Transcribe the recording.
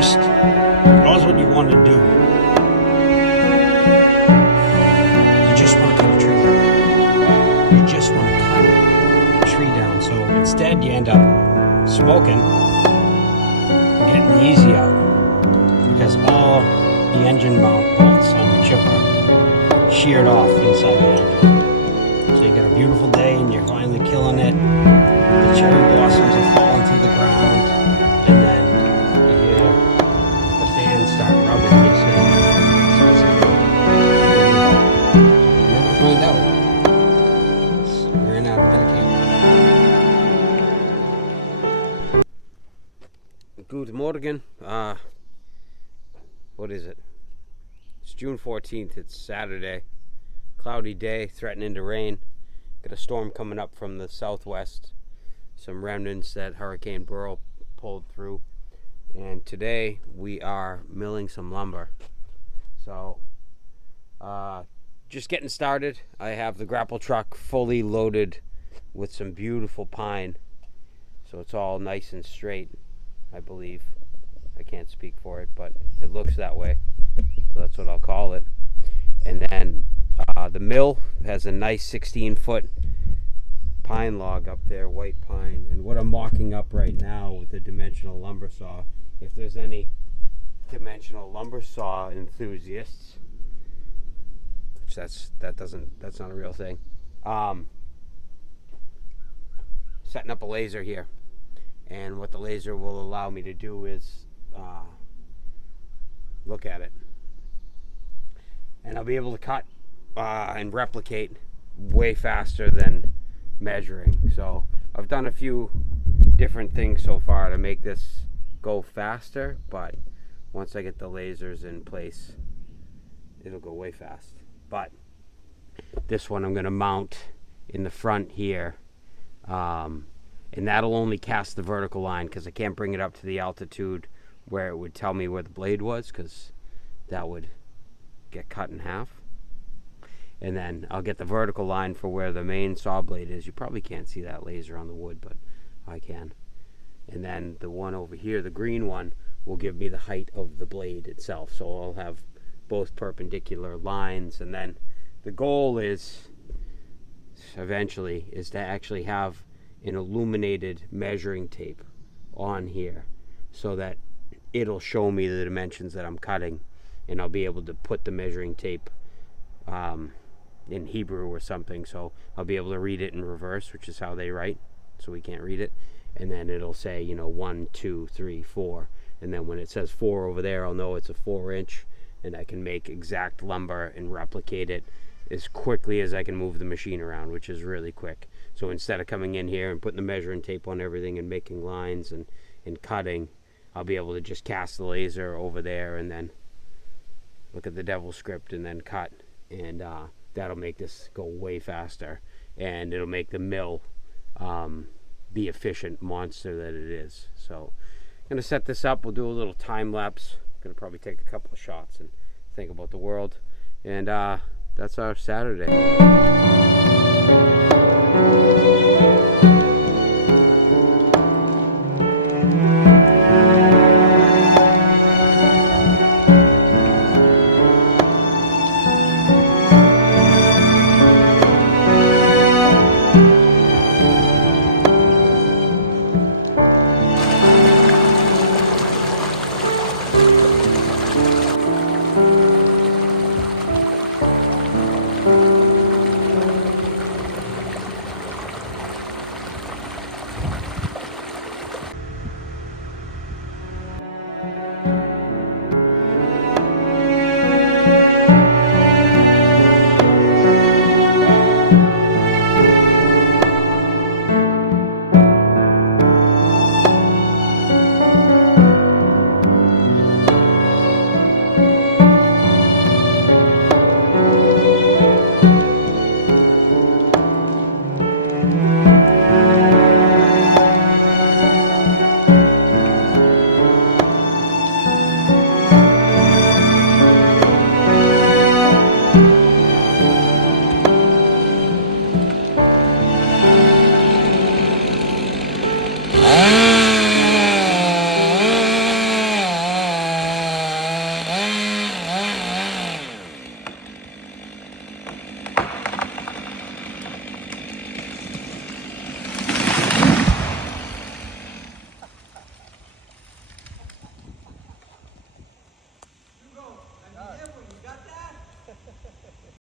just knows what you want to do. You just want to cut a tree down. You just want to cut a tree down. So instead, you end up smoking and getting the easy out because all the engine mount bolts on the chipper sheared off inside the engine. So you got a beautiful day and you're finally killing it. The cherry blossoms are falling through the ground, and then you hear the fans start rubbing. You say, so you never find out. You're in out of Medicaid. Good morning. What is it? It's June 14th. It's Saturday. Cloudy day, threatening to rain. Got a storm coming up from the southwest. Some remnants that Hurricane Beryl pulled through. And today we are milling some lumber. So, just getting started. I have the grapple truck fully loaded with some beautiful pine. So it's all nice and straight, I believe. I can't speak for it, but it looks that way. So that's what I'll call it. And then the mill has a nice 16-foot pine log up there, white pine. And what I'm mocking up right now with the dimensional lumber saw, if there's any dimensional lumber saw enthusiasts, which that's not a real thing, setting up a laser here. And what the laser will allow me to do is look at it. And I'll be able to cut and replicate way faster than measuring. So I've done a few different things so far to make this go faster, but once I get the lasers in place, it'll go way fast. But this one I'm going to mount in the front here, and that'll only cast the vertical line because I can't bring it up to the altitude where it would tell me where the blade was, because that would get cut in half. And then I'll get the vertical line for where the main saw blade is. You probably can't see that laser on the wood, but I can. And then the one over here, the green one, will give me the height of the blade itself. So I'll have both perpendicular lines. And then the goal is, eventually, is to actually have an illuminated measuring tape on here so that it'll show me the dimensions that I'm cutting, and I'll be able to put the measuring tape in Hebrew or something, so I'll be able to read it in reverse, which is how they write, so we can't read it. And then it'll say, 1, 2, 3, 4, and then when it says 4 over there, I'll know it's a 4-inch, and I can make exact lumber and replicate it as quickly as I can move the machine around, which is really quick. So instead of coming in here and putting the measuring tape on everything and making lines and cutting, I'll be able to just cast the laser over there and then look at the devil script and then cut, and that'll make this go way faster, and it'll make the mill the efficient monster that it is. So I'm gonna set this up. We'll do a little time lapse. Gonna probably take a couple of shots and think about the world, and that's our Saturday.